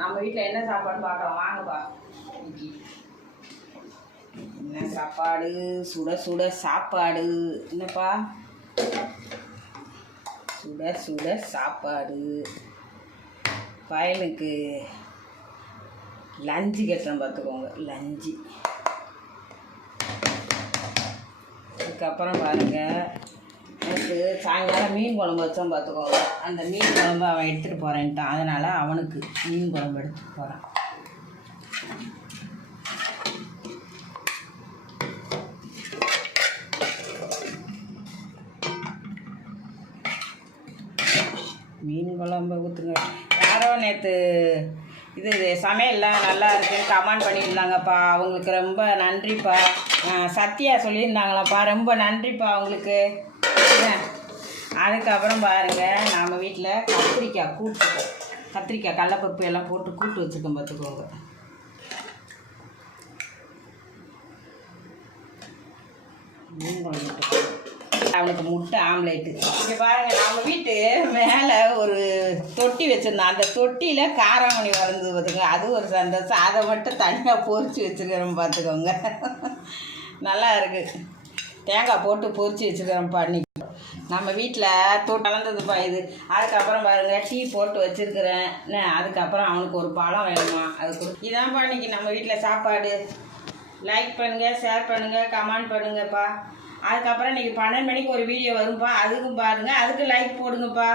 நம்ம வீட்டில் என்ன சாப்பாடு பார்க்கலாம் வாங்கப்பா. என்ன சாப்பாடு? சுட சுட சாப்பாடு. என்னப்பா? சுட சுட சாப்பாடு. பையனுக்கு லஞ்சு கட்டுறேன் பார்த்துக்கோங்க. லஞ்சு. அதுக்கப்புறம் பாருங்கள், எனக்கு சாயங்காலம் மீன் குழம்பு வச்சோம் பார்த்துக்கோங்க. அந்த மீன் குழம்பு அவன் எடுத்துகிட்டு போகிறேன்ட்டான். அதனால் அவனுக்கு மீன் குழம்பு எடுத்துகிட்டு போகிறான். மீன் குழம்பு ஊற்றுங்க. யாரோ நேற்று இது சமையல்லாம் நல்லா இருக்குன்னு கமெண்ட் பண்ணியிருந்தாங்கப்பா. அவங்களுக்கு ரொம்ப நன்றிப்பா. சத்யா சொல்லியிருந்தாங்களாப்பா, ரொம்ப நன்றிப்பா அவங்களுக்கு. அதுக்கப்புறம் பாருங்கள், நம்ம வீட்டில் கத்திரிக்காய் கூட்டு, கத்திரிக்காய் கடலப்பருப்பு எல்லாம் போட்டு கூட்டு வச்சுருக்கோம் பார்த்துக்கோங்க. மீன் குழம்பு, அவனுக்கு முட்டை ஆம்லேட்டு. இங்கே பாருங்கள், நம்ம வீட்டு மேலே ஒரு தொட்டி வச்சுருந்தோம். அந்த தொட்டியில் காராமணி வளர்ந்து பார்த்துக்கோங்க. அது ஒரு சந்தோஷம். அதை மட்டும் தனியாக பொரிச்சு வச்சுருக்கிறோம் பார்த்துக்கோங்க. நல்லா இருக்குது. தேங்காய் போட்டு பொரிச்சு வச்சுருக்கிறோம்ப்பா. அன்றைக்கி நம்ம வீட்டில் கலந்ததுப்பா இது. அதுக்கப்புறம் பாருங்கள், டீ போட்டு வச்சுருக்கிறேன். அதுக்கப்புறம் அவனுக்கு ஒரு பழம் வேணுமா, அது இதான்ப்பா இன்றைக்கி நம்ம வீட்டில் சாப்பாடு. லைக் பண்ணுங்கள், ஷேர் பண்ணுங்கள், கமெண்ட் பண்ணுங்கப்பா. அதுக்கப்புறம் இன்றைக்கி 12 மணிக்கு ஒரு வீடியோ வரும்ப்பா, அதுக்கும் பாருங்கள், அதுக்கு லைக் போடுங்கப்பா.